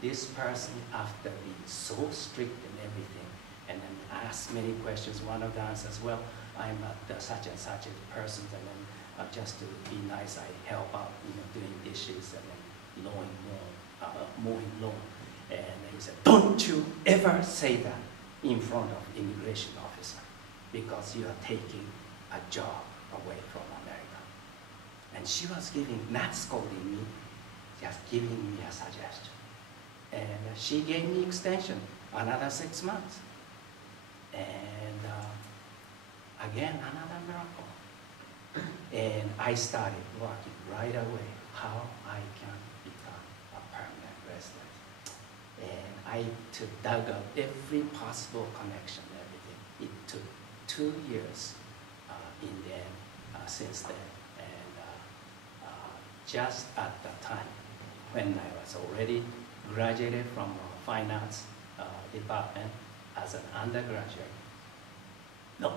this person, after being so strict and everything, and then asked many questions, one of the answers, well, I'm such and such a person, and then just to be nice, I help out, doing dishes and then mowing lawn. And he said, don't you ever say that in front of immigration officer, because you are taking a job away from America. And she was not scolding me, just giving me a suggestion. And she gave me extension, another 6 months. And again, another miracle. And I started working right away how I can become a permanent resident. And I dug up every possible connection, everything. It took 2 years since then. And just at the time when I was already graduated from finance department as an undergraduate. No,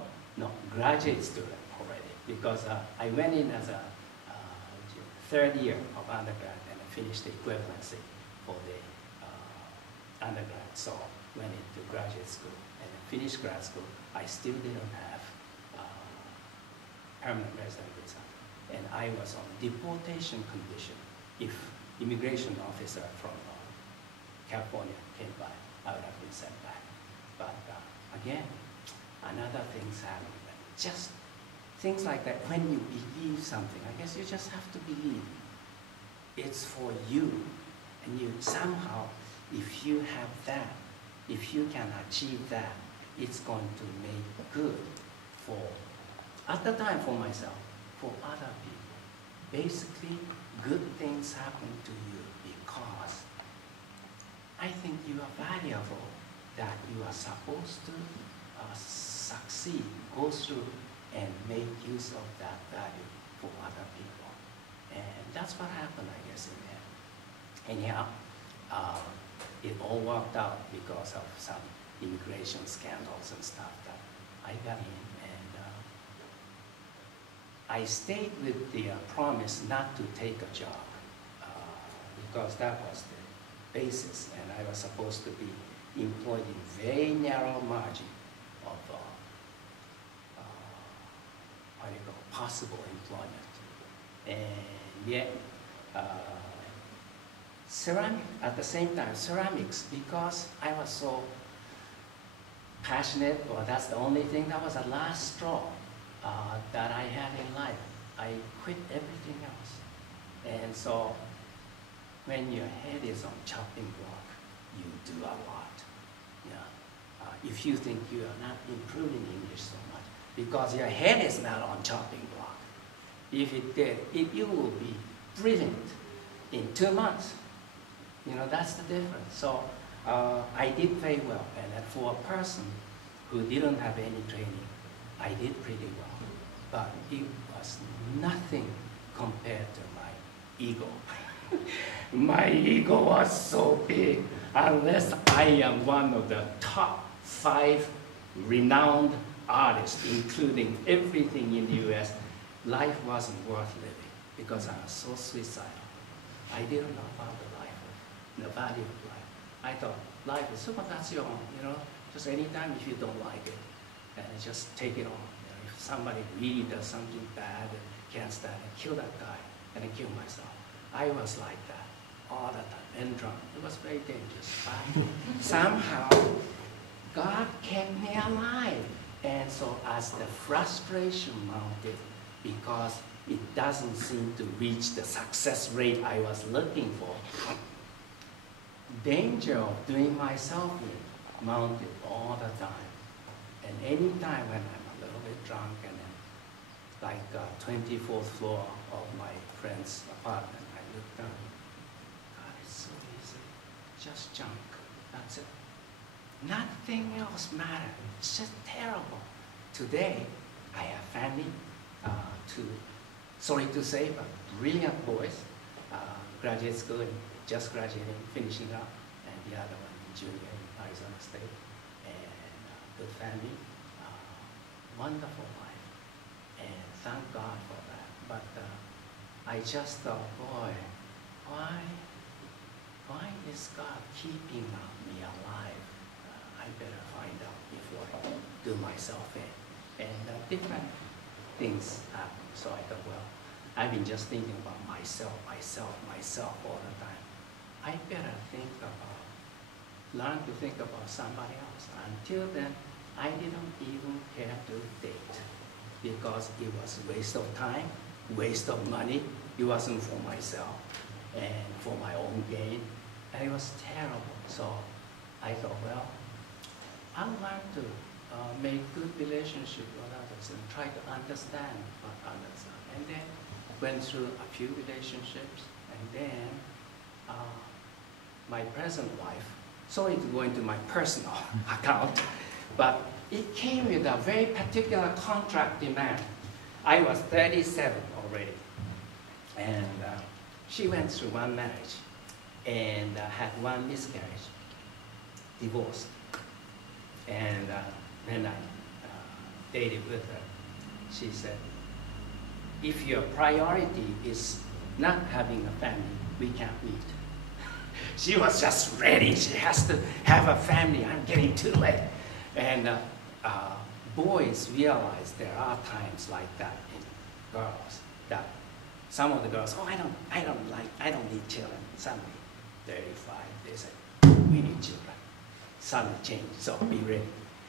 graduate student already, because I went in as a third year of undergrad and I finished the equivalency for the undergrad. So went into graduate school and finished grad school. I still didn't have permanent resident visa. And I was on deportation condition. If immigration officer from California came by, I would have been sent back. But again, another things happened. Just things like that. When you believe something, I guess you just have to believe. It's for you. And you somehow, if you have that, if you can achieve that, it's going to make good for, at the time for myself, for other people. Basically, good things happen to you because I think you are valuable, that you are supposed to succeed, go through and make use of that value for other people. And that's what happened, I guess, in there. Anyhow, it all worked out because of some immigration scandals and stuff that I got in. And I stayed with the promise not to take a job because that was the basis, and I was supposed to be employed in very narrow margin of possible employment. And yet, at the same time, ceramics, because I was so passionate, or that's the only thing, that was the last straw that I had in life. I quit everything else. And so, when your head is on chopping block, you do a lot. Yeah. If you think you are not improving English so much, because your head is not on chopping block. If it did, you will be brilliant in 2 months. That's the difference. So I did very well, and for a person who didn't have any training, I did pretty well. But it was nothing compared to my ego. My ego was so big. Unless I am one of the top 5 renowned artists, including everything in the US, life wasn't worth living because I was so suicidal. I didn't know about the value of life. I thought life is superstition, just anytime if you don't like it, and just take it on. If somebody really does something bad, can't stand it, kill that guy, and I kill myself. I was like that all the time, and drunk. It was very dangerous. But somehow, God kept me alive. And so as the frustration mounted, because it doesn't seem to reach the success rate I was looking for, danger of doing myself in mounted all the time. And any time when I'm a little bit drunk and then, like 24th floor of my friend's apartment, I look down, God, it's so easy, just junk, that's it. Nothing else matters. It's just terrible. Today, I have family, sorry to say, but brilliant boys, graduate school, and just graduating, finishing up, and the other one in junior in Arizona State, and good family, wonderful life, and thank God for that. But I just thought, boy, why is God keeping me alive? I better find out before I do myself in. And different things happen. So I thought, well, I've been just thinking about myself all the time. I better learn to think about somebody else. Until then, I didn't even care to date because it was a waste of time, waste of money. It wasn't for myself and for my own gain. And it was terrible. So I thought, well, I'll learn to make good relationship with others and try to understand what others are. And then went through a few relationships, and then my present wife, sorry to go into my personal account, but it came with a very particular contract demand. I was 37 already, and she went through one marriage and had one miscarriage, divorced. And when I dated with her, she said, if your priority is not having a family, we can't meet. She was just ready. She has to have a family. I'm getting too late. And boys realize there are times like that in girls, that some of the girls, oh, I don't need children. Suddenly, 35, they say, we need children. Suddenly change, so be ready.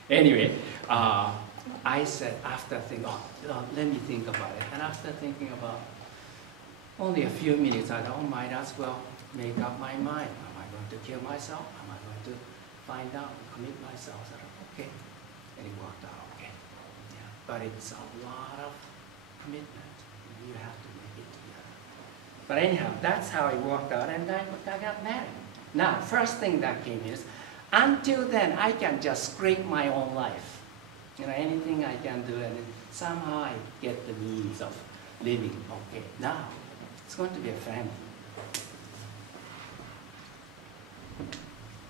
Anyway, I said after thinking, let me think about it. And after thinking about only a few minutes, I thought, might as well make up my mind. Am I going to kill myself? Am I going to find out and commit myself? I thought, okay. And it worked out okay. Yeah. But it's a lot of commitment. You have to make it together. But anyhow, that's how it worked out, and I got married. Now, first thing that came is, until then, I can just scrape my own life. You know, anything I can do, and somehow I get the means of living okay. Now, it's going to be a family.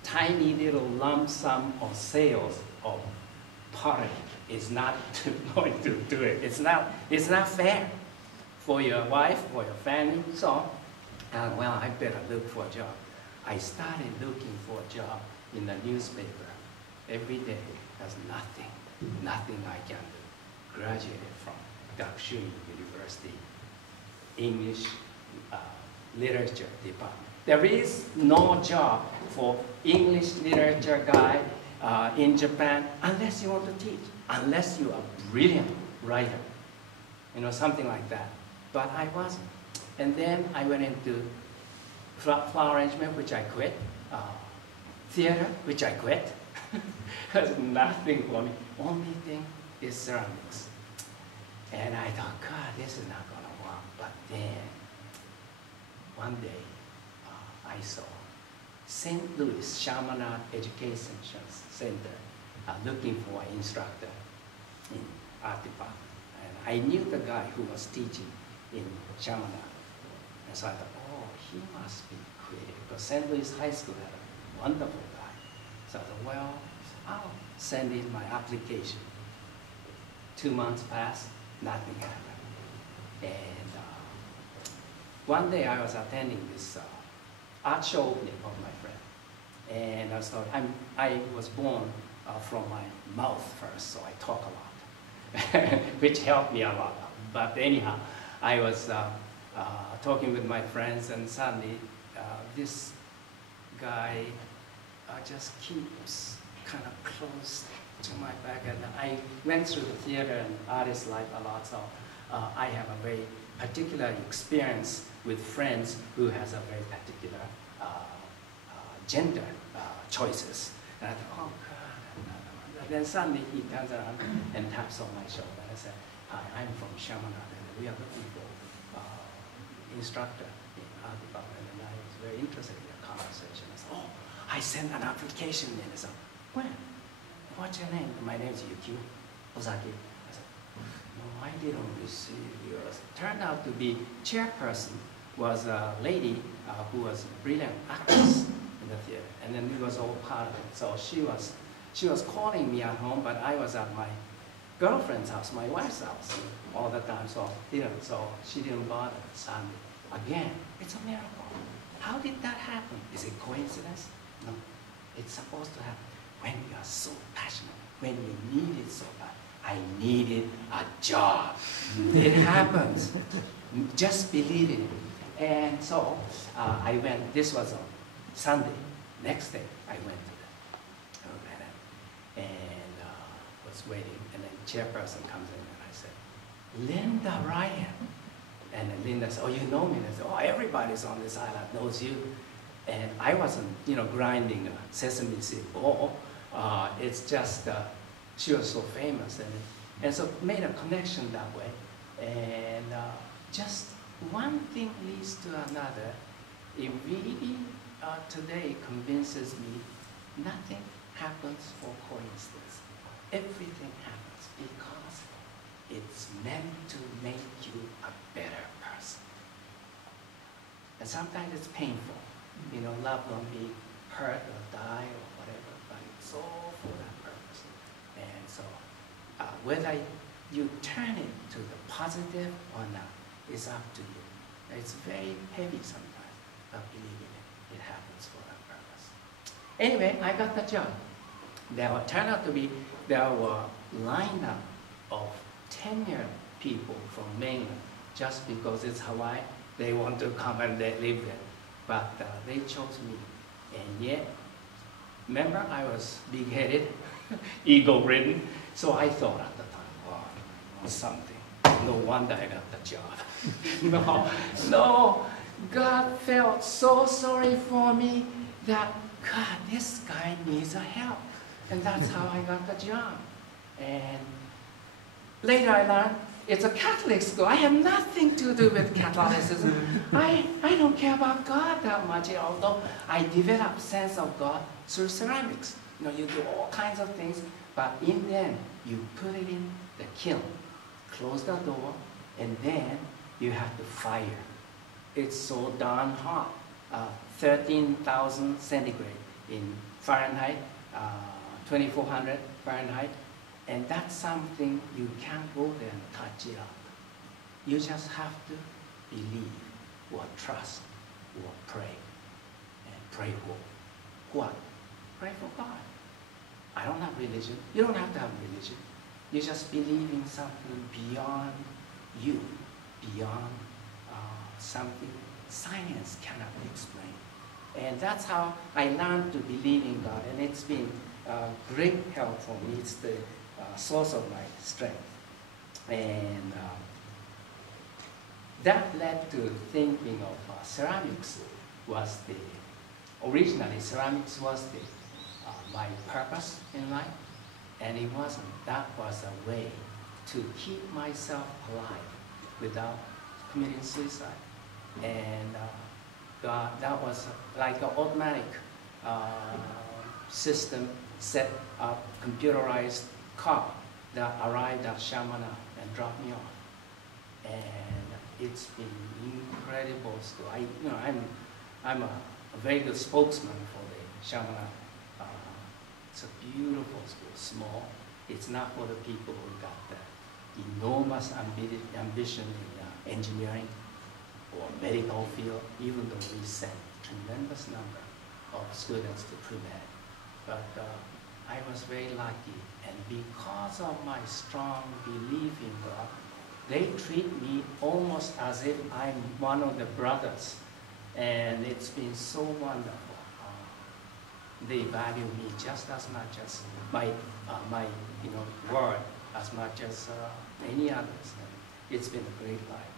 Tiny little lump sum of sales of pottery is not going to do it. It's not fair for your wife, for your family. So, well, I better look for a job. I started looking for a job in the newspaper. Every day, there's nothing I can do. Graduated from Yukio University, English literature department. There is no job for English literature guy in Japan unless you want to teach, unless you are a brilliant writer, you know, something like that. But I wasn't. And then I went into flower arrangement, which I quit. Theater, which I quit. There's nothing for me. Only thing is ceramics. And I thought, God, this is not going to work. But then, one day, I saw St. Louis Chaminade Education Center looking for an instructor in art department. And I knew the guy who was teaching in Chaminade. And so I thought, oh, he must be creative. Because St. Louis High School had a wonderful guy. So I thought, well, I'll send in my application. 2 months passed, nothing happened. And one day I was attending this art show opening of my friend. And I thought, I was born from my mouth first, so I talk a lot, which helped me a lot. But anyhow, I was talking with my friends, and suddenly this guy just keeps kind of close to my back. And I went through the theater and artist life a lot, so I have a very particular experience with friends who has a very particular gender choices. And I thought, oh God. And then suddenly he turns around and taps on my shoulder. I said, hi, I'm from Chaminade, and we are looking for instructor in art department. And I was very interested in the conversation. I said, oh, I sent an application in. I said, when? What's your name? My name is Yukio Ozaki. I said, no, I didn't receive yours. Turned out to be chairperson was a lady who was a brilliant actress in the theater, and then we was all part of it. So she was calling me at home, but I was at my girlfriend's house, my wife's house, all the time. So she didn't bother. Sunday again, it's a miracle. How did that happen? Is it coincidence? No. It's supposed to happen when you are so passionate, when you need it so bad. I needed a job. It happens. Just believe in it. And so I went, this was on Sunday. Next day, I went to the event and was waiting. And then chairperson comes in and I said, Linda Ryan. And then Linda said, oh, you know me? And I said, oh, everybody's on this island knows you. And I wasn't, grinding a sesame seed ball. It's just, she was so famous. And so made a connection that way. And just one thing leads to another. It really today convinces me nothing happens for coincidence. Everything happens because it's meant to make you a better person. And sometimes it's painful. Loved one be hurt or die or whatever, but it's all for that purpose. And so whether you turn it to the positive or not is up to you. It's very heavy sometimes, but believe in it, it happens for that purpose. Anyway, I got the job. Turned out to be, there were lineup of tenured people from mainland just because it's Hawaii. They want to come and they live there. But they chose me. And yet, remember I was big-headed, ego-ridden. So I thought at the time, wow, something. No wonder I got the job. No, God felt so sorry for me that, God, this guy needs a help. And that's how I got the job. And later I learned, it's a Catholic school. I have nothing to do with Catholicism. I don't care about God that much, although I developed sense of God through ceramics. You do all kinds of things, but in the end, you put it in the kiln, close the door, and then you have to fire. It's so darn hot, 13,000 centigrade in Fahrenheit, 2,400 Fahrenheit. And that's something you can't go there and touch it up. You just have to believe or trust or pray. And pray for what? Pray for God. I don't have religion. You don't have to have religion. You just believe in something beyond you, beyond something science cannot explain. And that's how I learned to believe in God. And it's been great help for me. It's the source of my strength. And that led to thinking of ceramics was originally ceramics was my purpose in life, and it wasn't. That was a way to keep myself alive without committing suicide. And that was like an automatic system set up, computerized car that arrived at Chaminade and dropped me off. And it's been incredible school. I'm a very good spokesman for the Chaminade. It's a beautiful school, small. It's not for the people who got the enormous ambition in engineering or medical field, even though we sent a tremendous number of students to pre-med. But I was very lucky, and because of my strong belief in God, they treat me almost as if I'm one of the brothers, and it's been so wonderful. They value me just as much as my word, as much as any others. And it's been a great life.